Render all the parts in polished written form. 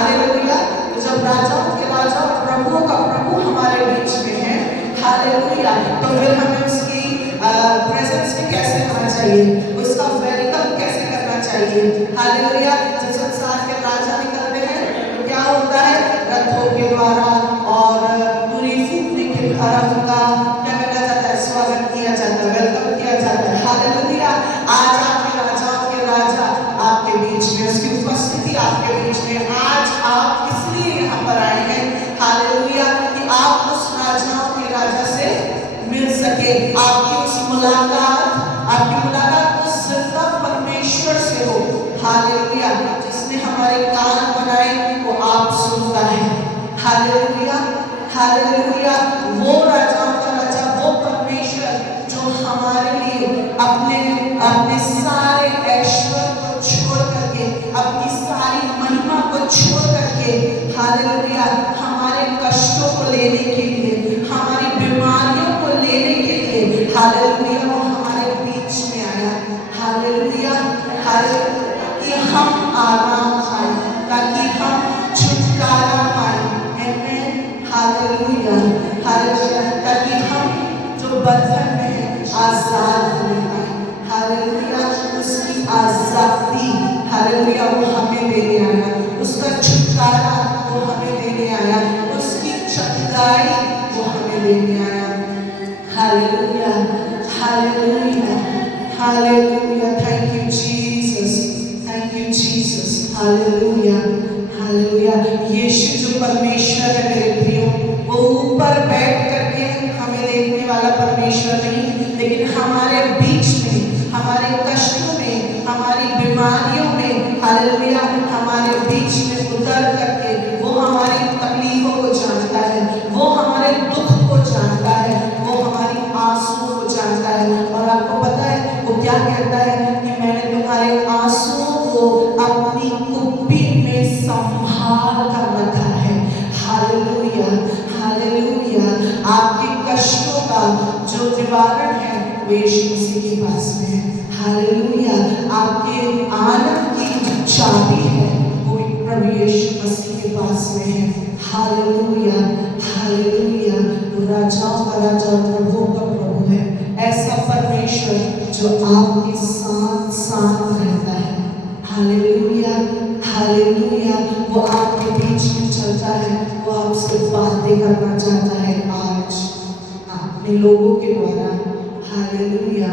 हालेलुया। तो जब राजाओं के राजा और प्रभुओं का प्रभु हमारे बीच में है, हालेलुया, तो फिर हमें उसकी प्रेजेंस में कैसे आना चाहिए, उसका वेलकम कैसे करना चाहिए। हालेलुया। जब संसार के राजा निकलते हैं तो क्या होता है, रथों के द्वारा और पूरी फूकने के द्वारा उनका क्या करा जाता है, स्वागत किया जाता है, वेलकम किया जाता है। हालेलुया। आज आपके राजाओं के राजा आपके बीच में, उसकी उपस्थिति आपके बीच में। आज आप इसलिए यहाँ पर आए हैं, हालेलुया, कि आप उस राजाओं के राजा से मिल सके। आपकी आपकी मुलाकात उस जिंदा परमेश्वर से हो। हालेलुया। जिसने हमारे कान बनाए वो आप सुनता है। Hallelujah, hallelujah. वो राजाओं का राजा, वो परमेश्वर जो हमारे लिए अपने सारे ऐश्वर्य को छोड़ करके, अपनी सारी महिमा को छोड़ करके, हालेलुया, हमारे कष्टों को लेने के लिए, हमारी बीमारियों को लेने के लिए, हालेलुया, वो हमारे बीच में आया। हालेलुया, हालेलुया, कि हम आराम पाए, ताकि हम छुटकारा पाए। आमीन। हालेलुया, हालेलुया, ताकि हम जो बंधन में है आजाद होने पाए। हालेलुया। उसकी आजादी, हालेलुया, वो हमें देने आया, उसका छुटकारा वो हमें देने आया, उसकी चंगाई वो हमें देने आया। Hallelujah, hallelujah, hallelujah. Thank you Jesus, thank you Jesus. Hallelujah, hallelujah. यीशु जो परमेश्वर है मेरे प्रियो, वो ऊपर बैठ करके हमें देखने वाला परमेश्वर नहीं, लेकिन हमारे बीच में, हमारे कष्टों में, हमारी बीमारियों में, हालेलुया, हमारे बीच में उतर करके वो हमारी तकलीफों को जानता है, वो हमारे दुख को जानता है, वो हमारी आंसुओं को जानता है। और आपको पता है वो क्या कहता है, कि मैंने तुम्हारे आंसुओं को अपनी कुप्पी में संभाल कर रखा है। Hallelujah, hallelujah. आपके कष्टों का जो निवारण है वो यीशु मसीह के पास में है। हालेलुया। आपके आनंद की जो चाबी है वो प्रभु यीशु मसीह के पास में है। Hallelujah, hallelujah. राजाओं का राजा, प्रभुओं का प्रभु है ऐसा परमेश्वर जो आपके साथ साथ रहता है। Hallelujah, hallelujah. वो आपके बीच में चलता है, वो आपसे बातें करना चाहता है आज अपने लोगों के द्वारा। Hallelujah,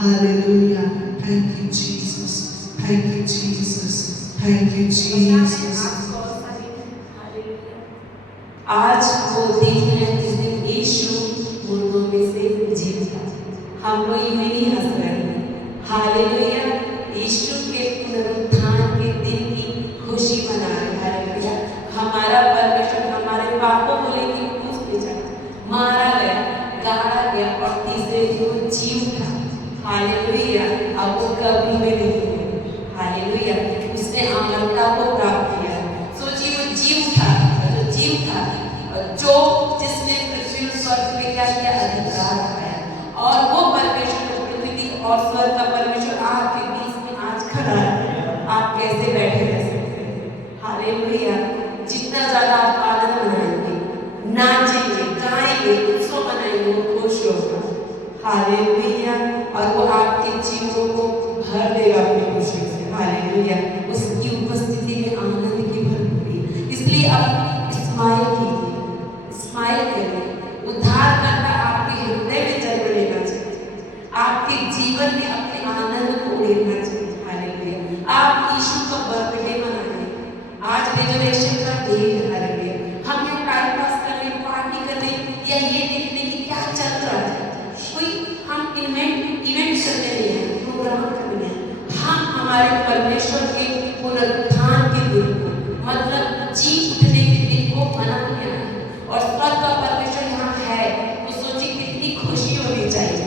hallelujah. Thank you Jesus, thank you Jesus, thank you Jesus. आज वो दिन है जिस दिन यीशु मुर्दों में से जी उठा। हम लोग यूं ही हंस रहे हैं। हालेलुया। यीशु के पुनरुत्थान के दिन की खुशी मना रहे हैं। हालेलुया। हमारा परमेश्वर हमारे पापों को लेकर क्रूस पे चढ़ा, मारा गया, गाड़ा गया और तीसरे दिन वो जी उठा। हालेलुया। अब वो कब्र में नहीं है। हालेलुया। उसने अमरता को प्राप्त किया। सोचिए वो जी उठा, जो जी उठा, जो जिसने पृथ्वी और स्वर्ग पे क्या किया, अधिकार पाया। और वो परमेश्वर पृथ्वी और स्वर्ग का परमेश्वर आपके बीच में आज खड़ा है। आप कैसे बैठे रह सकते हैं? हालेलुया। जितना ज्यादा आप आनंद मनाएंगे, नाचेंगे, गाएंगे, उत्सव मनाएंगे, वो खुश होगा। हालेलुया। और वो आपके जीवों को भर देगा अपनी खुशी से। हालेलुया। उसकी उपस्थिति में आनंद की भरपूरी। इसलिए अब स्माइल कीजिए, स्माइल करिए। उद्धार करना आपके हृदय में जन्म लेना चाहिए, आपके जीवन में अपने आनंद को लेना चाहिए। हालेलुया। आप यीशु का बर्थडे मनाएं। आज रिजर्वेशन का डे है। हालेलुया। हम यहाँ टाइम पास कर रहे, पार्टी कर रहे, या ये देखने की क्या चल रहा है, कोई हम इवेंट करने नहीं है, प्रोग्राम करने हैं। हम हमारे परमेश्वर के पुनरुत्थान के दिन को, मतलब जी उठने के दिन को मनाने आए हैं। और स्वर्ग का परमेश्वर यहाँ है, तो सोचिए कितनी खुशी होनी चाहिए।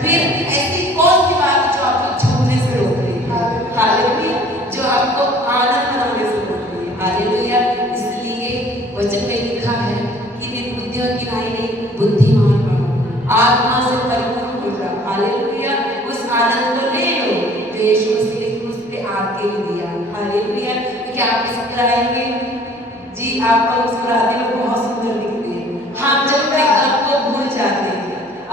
फिर ऐसी कौन सी बात जो आपको झूमने से रोक रही है? हालेलुया। जो आपको आनंद मनाने से रोक रही है। हालेलुया। इसलिए वचन में लिखा है कि निर्बुद्धियों की नहीं, बुद्धिमान बनो, आत्मा से भरपूर हो जाओ। हालेलुया। उस आनंद को ले लो जो यीशु मसीह ने क्रूस पे आपके लिए दिया। हालेलुया। क्या आप इस पर आएंगे? जी आप मुस्कुराते हो, बहुत सुंदर दिखते हैं। हम जब अपने गम को भूल जाते हैं,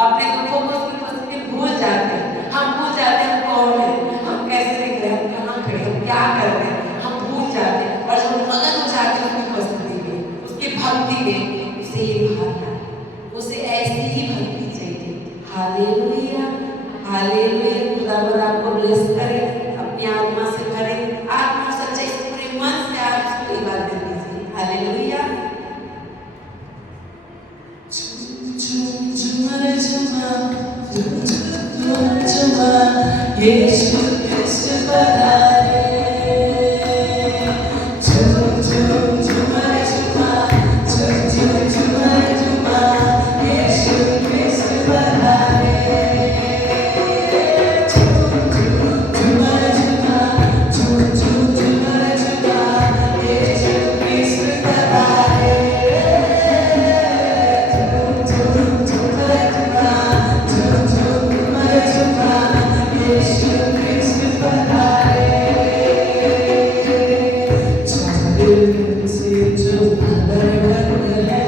अपने दुखों को उसकी उपस्थिति में भूल जाते हैं, हम भूल जाते हैं हम कौन है, हम कैसे दिख रहे हैं, हम कहाँ खड़े हैं, हम क्या कर रहे हैं, हम भूल जाते हैं। और जब हम मगन हो जाते हैं उसकी उपस्थिति में, उसकी भक्ति में, उसे ये भावना है, उसे ऐसी ही भक्ति चाहिए। Hallelujah, hallelujah. खुदावंद आपको ब्लेस करे, अपनी आत्मा से भरे, आत्मा सच्चाई से पूरे मन से आप उसको इबादत कीजिए। हालेलुया। यीशु कृष्ण पधारे, झूम झूम झूमर झूमा, झूम झूम झूमर झूमा, यीशु कृष्ण पधारे, झूम झूम झूमर झूमा, झूम झूम झूमर झूमा, यीशु कृष्ण पधारे, झूम झूम झूमर झूमा, झूम झूम झूमर झूमा, यीशु कृष्ण पधारे। चांदनी से जो भर बन है,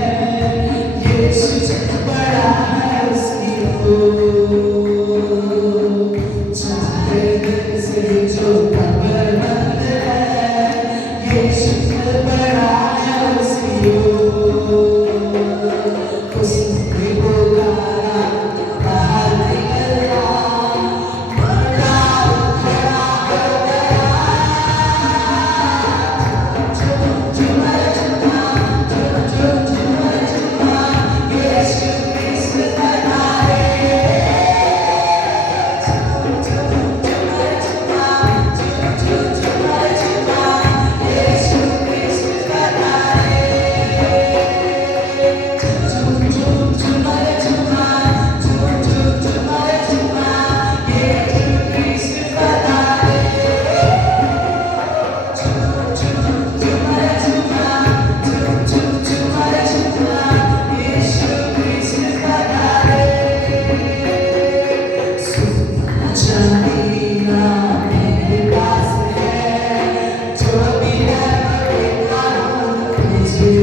यीशु जग बड़ा है उसकी ओर। चांदनी से जो भर बन है, यीशु जग बड़ा है उसकी ओर। उसने पुकारा, बाहर निकला, मरा खड़ा हो गया। झूम झूमर झूमा, झूम झूम झूमर झूमा, यीशु कृष्ण पधारे, झूम झूम झूमर झूमा, झूम झूम झूमर झूमा, यीशु कृष्ण पधारे, झूम झूम झूमर झूमा, झूम झूम झूमर झूमा, यीशु कृष्ण पधारे, झूम झूम झूमर झूमा, झूम झूम झूमर झूमा, यीशु कृष्ण पधारे। सोना चांदी ना मेरे पास है, जो भी है मैं देता हूँ तुझे।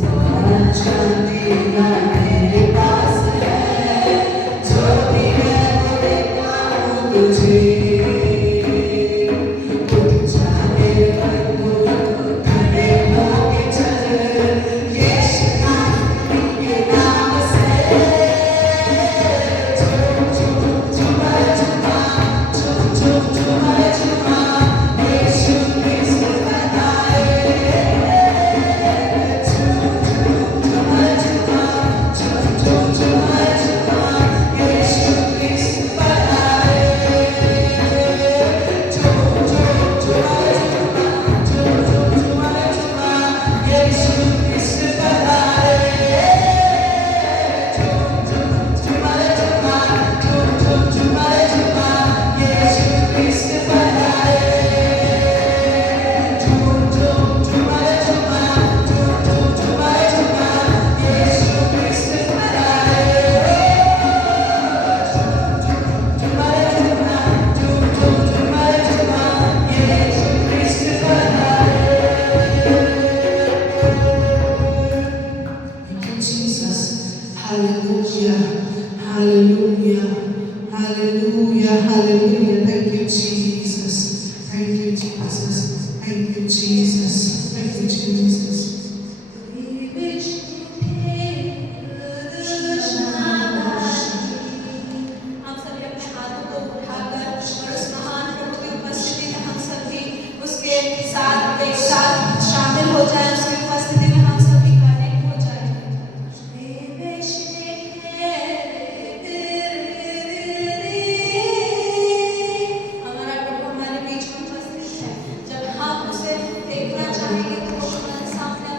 सोना चांदी ना मेरे पास है, जो भी है मैं देता हूँ तुझे। तुम चाहे बंधु खड़े होके चल, यीशु के नाम से। झूम झूम झूमर झूमा, झूम झूम झूमर झूमा, यीशु कृष्ण पधारे, झूम झूम झूमर झूमा, झूम झूम झूमर झूमा, यीशु कृष्ण पधारे, झूम झूम झूमर झूमा, झूम झूम झूमर झूमा, यीशु कृष्ण पधारे, झूम झूम झूमर झूमा, झूम झूम झूमर झूमा, यीशु कृष्ण पधारे, झूम झूम झूमर झूमा, झूम झूम झूमर झूमा, यीशु कृष्ण पधारे, झूमर झूमा, झूम झूम झूमर झूमा, यीशु कृष्ण पधारे। Thank you, Jesus. Hallelujah. Hallelujah. Hallelujah. Hallelujah. Thank you, Jesus. Thank you, Jesus. Thank you, Jesus. Thank you, Jesus. हम सभी अपने हाथों को उठाकर और उस महान प्रभु की उपस्थिति में हम सभी उसके साथ एक साथ शामिल हो जाएं, उसकी उपस्थिति में हम सभी कनेक्ट हो जाएं। हमारा प्रभु हमारे बीच में उपस्थित है। जब हम उसे देखना चाहेंगे तो वो हमारे सामने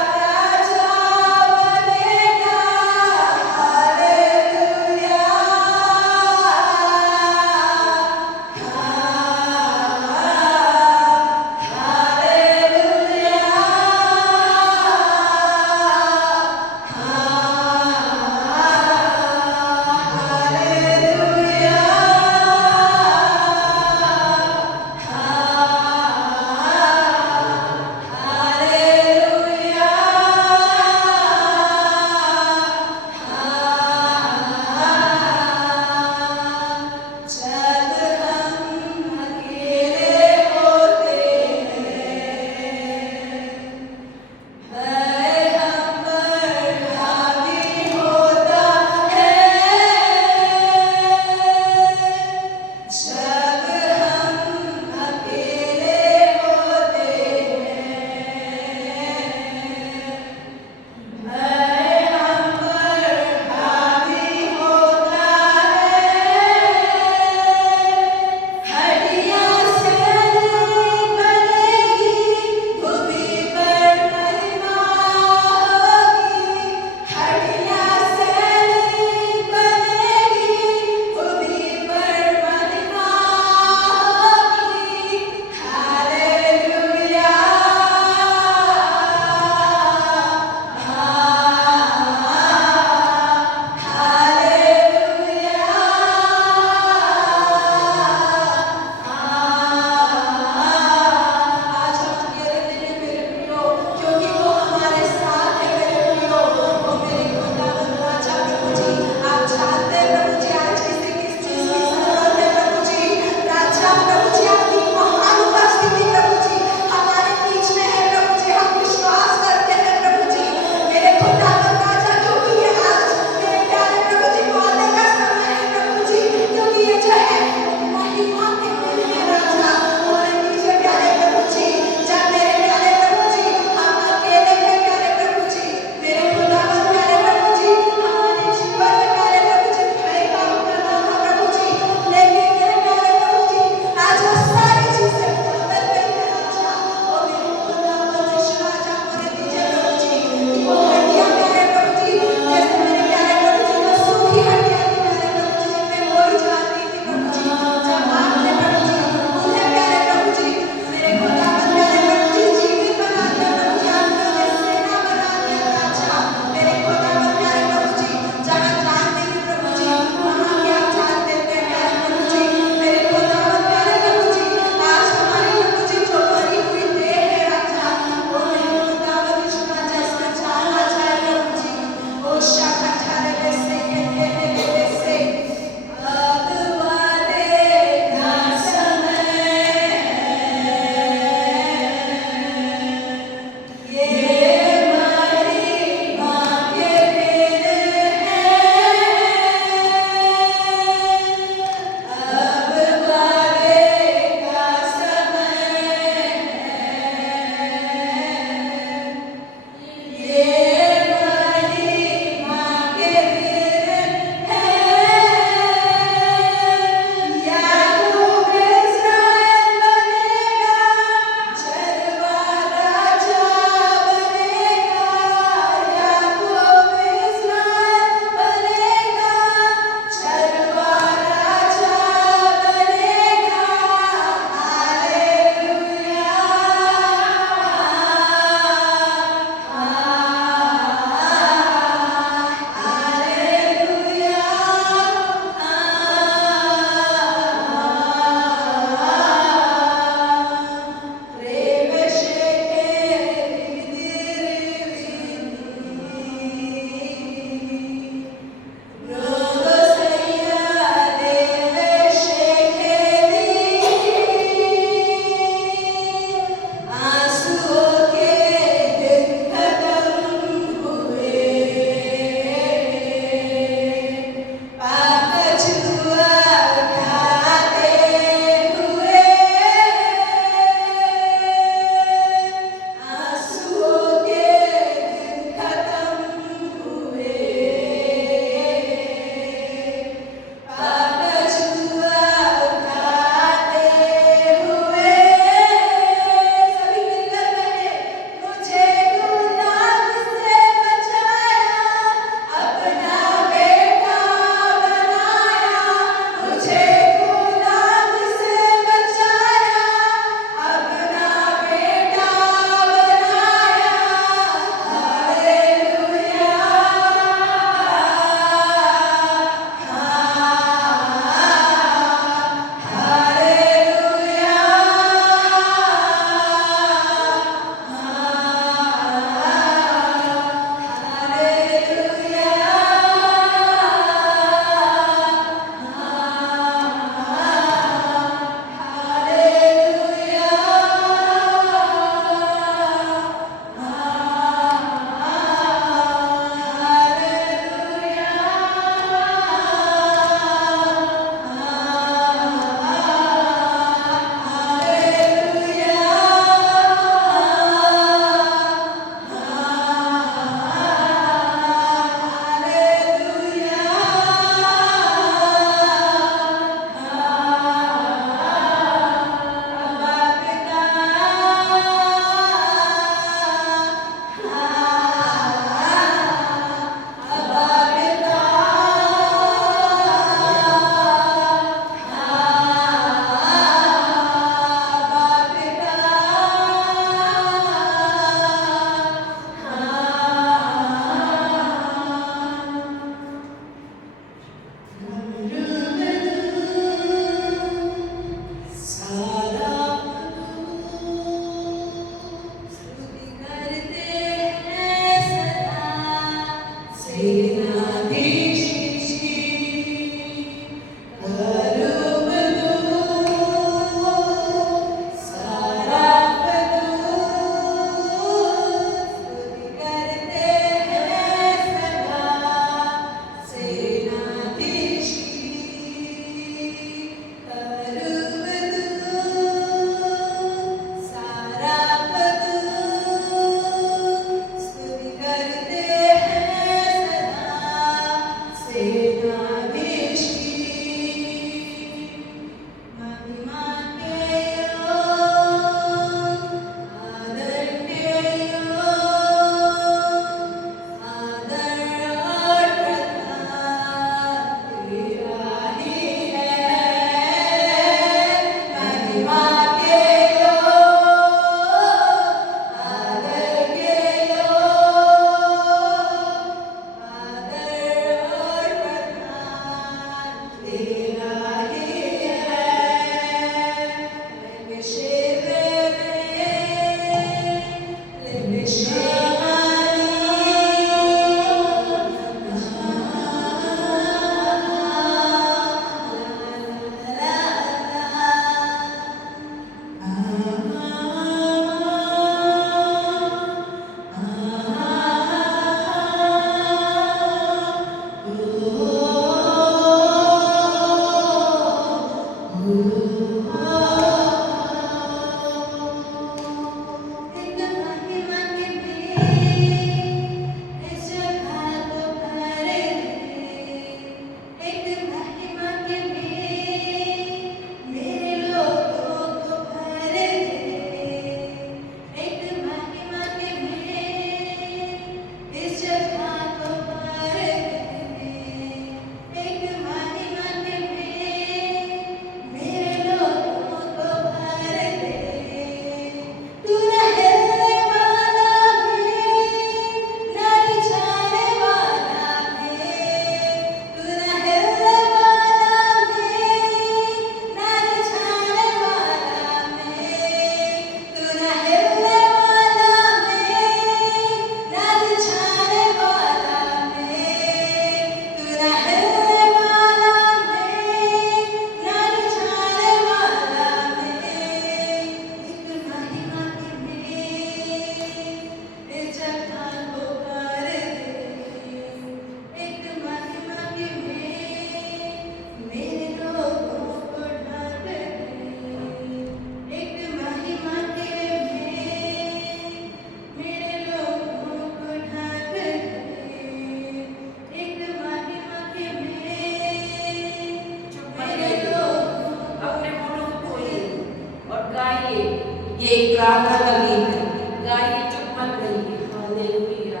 ये एक प्रार्थना का गीत है, गाइए, चुप मत रहिए। हालेलुया।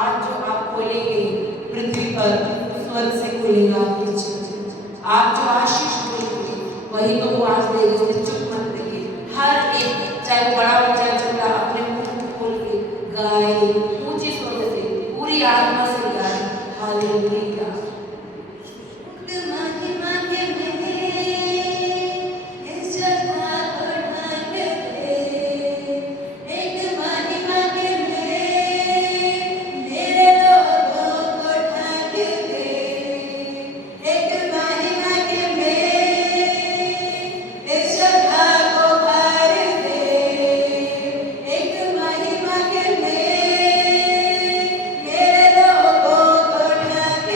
आज जो आप खोलेंगे पृथ्वी पर, स्वर्ग से खोलेगा आपकी चीज। आप जो आशीष खोलेंगे वही तो वो आज देगा, इसलिए चुप मत रहिए। हर एक, चाहे बड़ा हो चाहे छोटा, अपने मुंह को खोल के गाए, ऊंची स्वर से, पूरी आत्मा से गाए। हालेलुया। मेरे लोगों को ढांक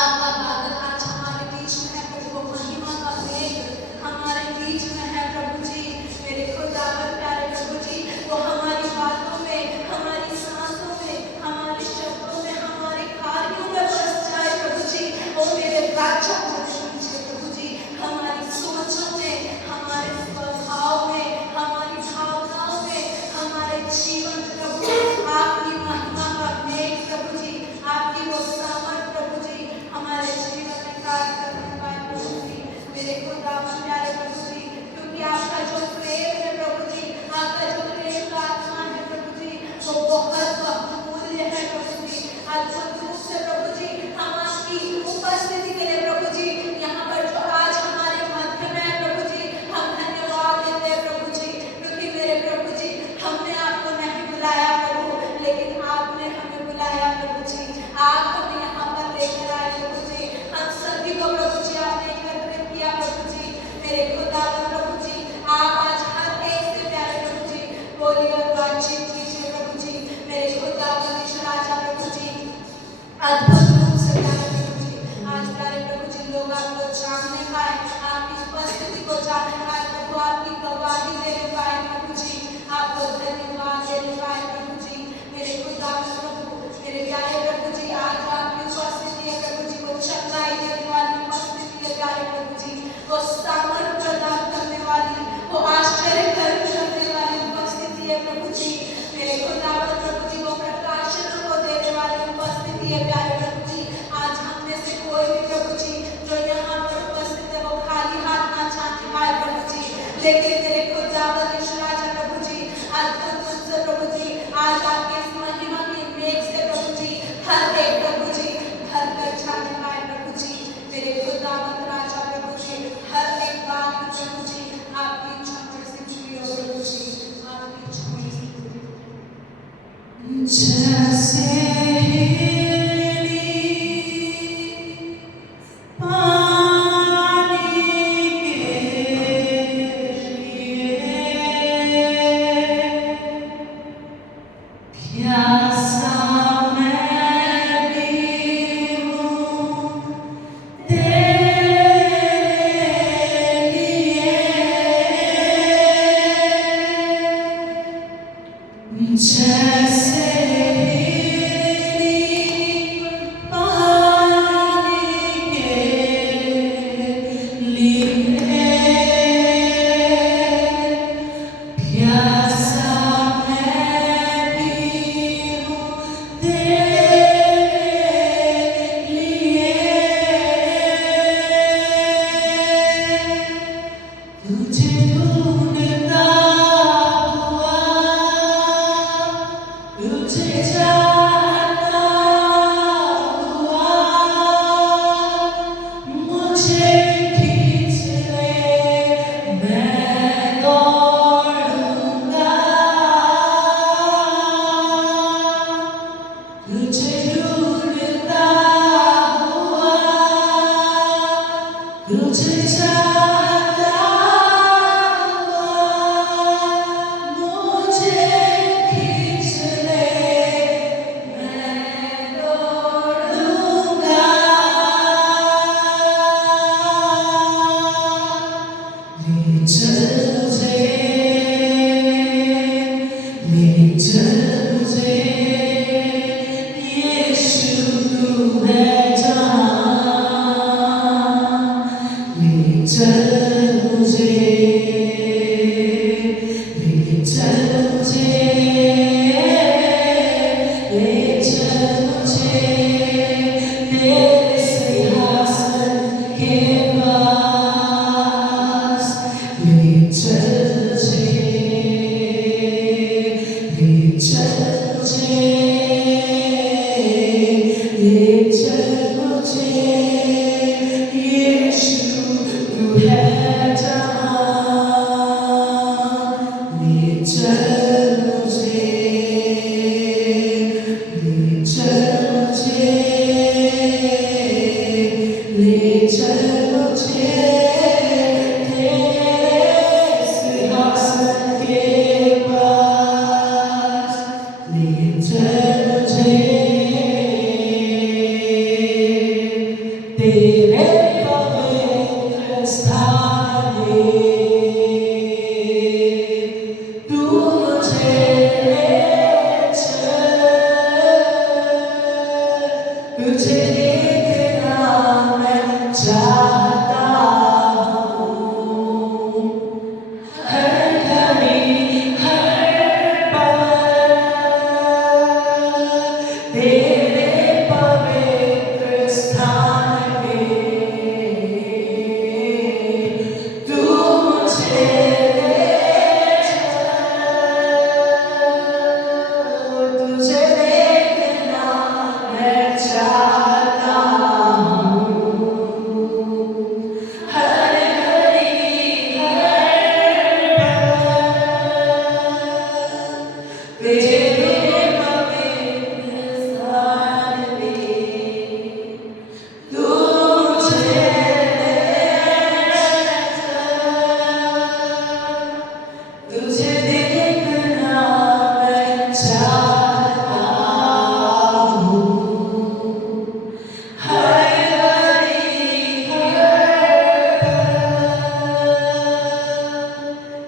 आपका बादल आज हमारे बीच में है प्रभु, वो महिमा का मेघ हमारे बीच में है प्रभु जी। मेरे खुदावन प्यारे प्रभु जी, वो हमारी बातों में, हमारी सांसों में, हमारे शब्दों में, हमारे कार्यों में बस जाए प्रभु जी। वो मेरे राज्य को दीजिए प्रभु जी, हमारी सोचों में, हमारे स्वभाव में, हमारी भावनाओं में, हमारे जीवन प्रभु आपकी महिमा का मेघ प्रभु जी, आपकी वो सामर्थ प्रभु जी हमारे जीवन में कार्य करने पाए प्रभु जी। मेरे खुदावन प्यारे प्रभु जी, क्योंकि आपका जो प्रेम है प्रभु जी, आपका जो प्रेम का आत्मा है प्रभु जी, वो बहुत बहुमूल्य है प्रभु जी। अद्भुत रूप से प्रभु जी हम आपकी उपस्थिति के लिए प्रभु जी यहाँ पर जो आज हमारे मध्य में है प्रभु जी, हम धन्यवाद देते हैं प्रभु जी, क्योंकि मेरे प्रभु जी हमने आपको नहीं बुलाया प्रभु, लेकिन आपने हमें बुलाया प्रभु जी। आप हमें यहाँ पर लेकर आए प्रभु जी, हम सभी को प्रभु जी आपने एकत्रित किया प्रभु जी। मेरे खुदावन प्रभु जी, आप आज हर एक से प्यारे प्रभु जी बोलिए और बातचीत कीजिए प्रभु जी। मेरे खुदावन ईश्वर राजा प्रभु जी, अद्भुत रूप से प्यारे प्रभु जी, आज प्यारे प्रभु जी लोग आपको जानने पाए, आपकी उपस्थिति को जानने पाए प्रभु, आपकी गवाही देने पाए प्रभु जी, आपको धन्यवाद देने पाए प्रभु जी। मेरे खुदावन प्रभु, मेरे प्यारे प्रभु जी, आज आपकी उपस्थिति है प्रभु जी, वो चंगाई देने वाली उपस्थिति है प्यारे प्रभु जी, वो सामर्थ प्रदान करने वाली, वो आश्चर्य कर्म करने वाली उपस्थिति है प्रभु जी। मेरे खुदावन प्रभु जी, वो प्रकाशन को देने वाली उपस्थिति है प्यारे प्रभु जी। आज हम में से कोई भी प्रभु जी जो यहाँ पर उपस्थित है वो खाली हाथ ना जाने पाए प्रभु जी, लेकिन मेरे खुदावन ईश्वर राजा प्रभु जी अद्भुत रूप से प्रभु जी आज आपके इस महिमा की मेघ से प्रभु जी हर एक प्रभु जी भर कर जाने पाए प्रभु जी। मेरे खुदावन राजा प्रभु जी हर एक बात प्रभु जी आपकी इच्छा पर से जुड़ी हो प्रभु जी, आपकी इच्छा पर से जुड़ी हो। जैसे तेरे पवित्र स्थान में तू मुझे ले चल, तुझे देखना मैं चाहता हूँ, हर घड़ी हर पल तेरे पवित्र स्थान में तू मुझे ले चल, तुझे देखना मैं चाहता हूँ, हर घड़ी हर पल तेरे पवित्र स्थान में तू मुझे ले चल, तुझे देखना मैं चाहता हूँ, हर घड़ी हर पल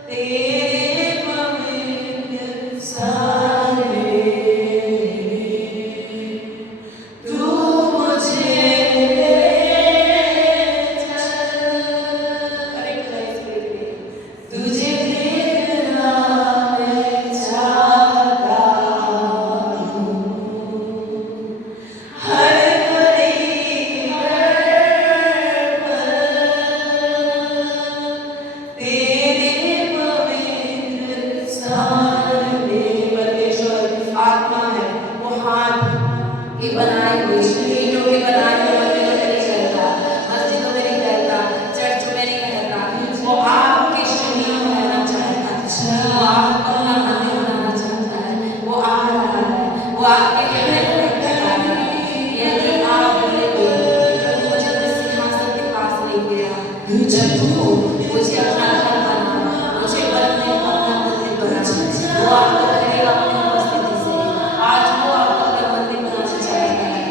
तेरे पवित्र स्थान में तू मुझे ले चल, तुझे देखना मैं चाहता हूँ, हर घड़ी हर पल तेरे पवित्र स्थान में। परमेश्वर आत्मा है, वो हाथ के बनाए हुए ईंटों के बनाए हुए मंदिरों में नहीं रहता, मस्जिदों में नहीं रहता, चर्च में नहीं रहता, वो आपके शरीर में रहना चाहता है, वो आपको अपना मंदिर बनाना चाहता है, वो आ रहा है, वो आपके हृदय में रहता है। यदि आप बोले मुझे अपने सिंहासन के पास नहीं गया, जब तू मुझे अपना घर बना, मुझे अपना मंदिर बना, वो आपको करेगा अपनी उपस्थिति से। आज वो आपको अपना मंदिर बनाना चाहता है,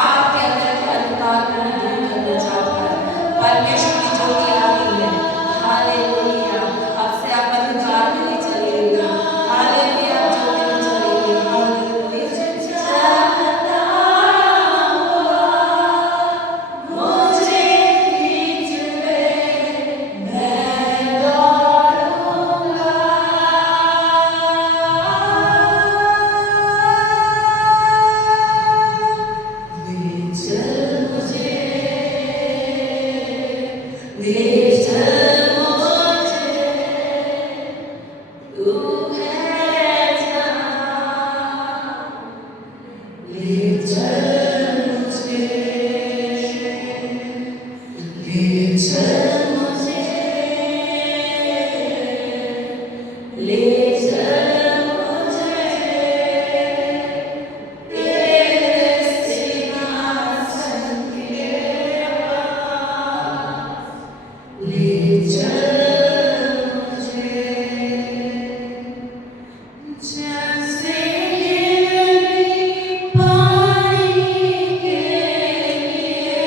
आपके अंदर के अधिकार को दूर करना चाहता है। परमेश्वर की ज्योति आ गई है, हालेलुया। अब से आप अंधकार में नहीं चलेंगे, हालेलुया, आप ज्योति में चलेंगे, हालेलुया। चाहता हुआ मुझे खींच ले, मैं दौड़ूंगा, ले चल मुझे, ले चल मुझे, तू है जहाँ, ले चल मुझे, ले चल मुझे, ले चल मुझे तेरे सिंहासन के पास, ले चल मुझे, जैसे गिरनी पानी के लिए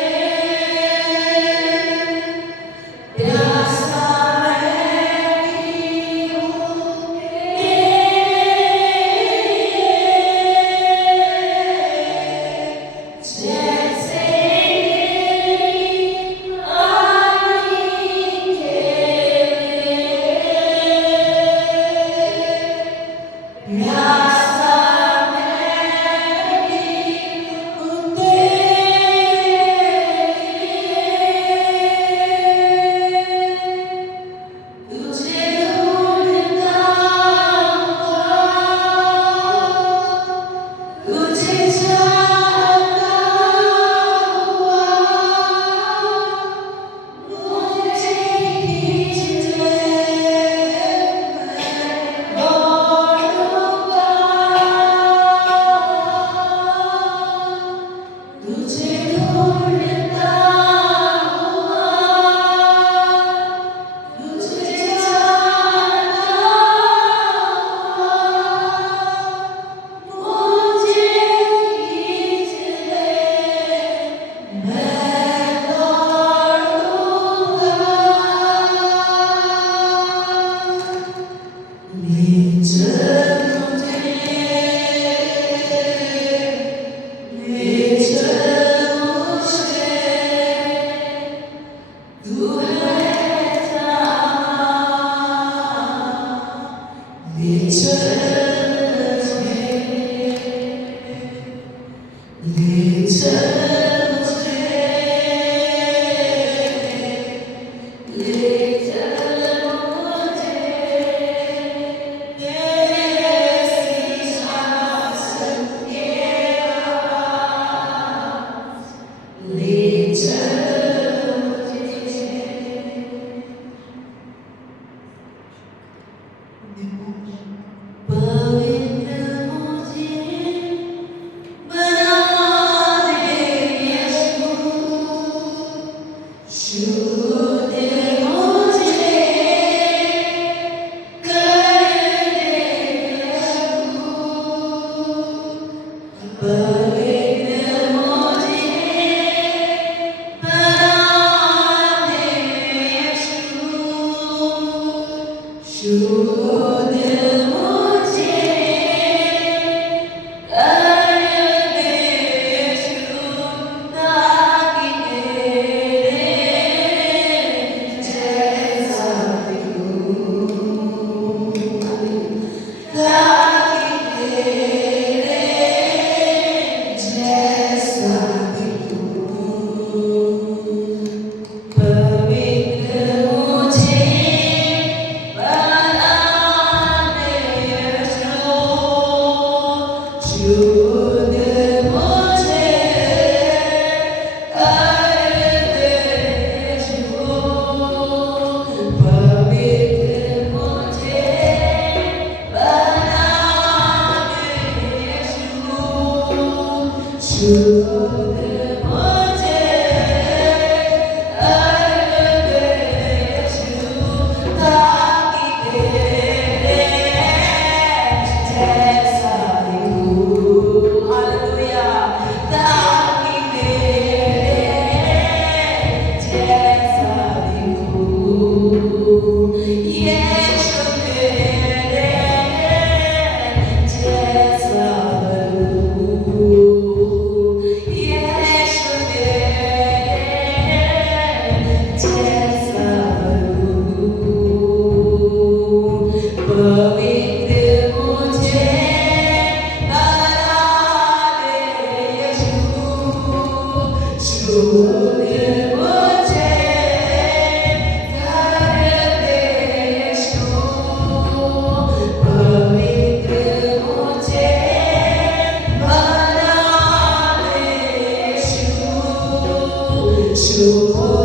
शुभ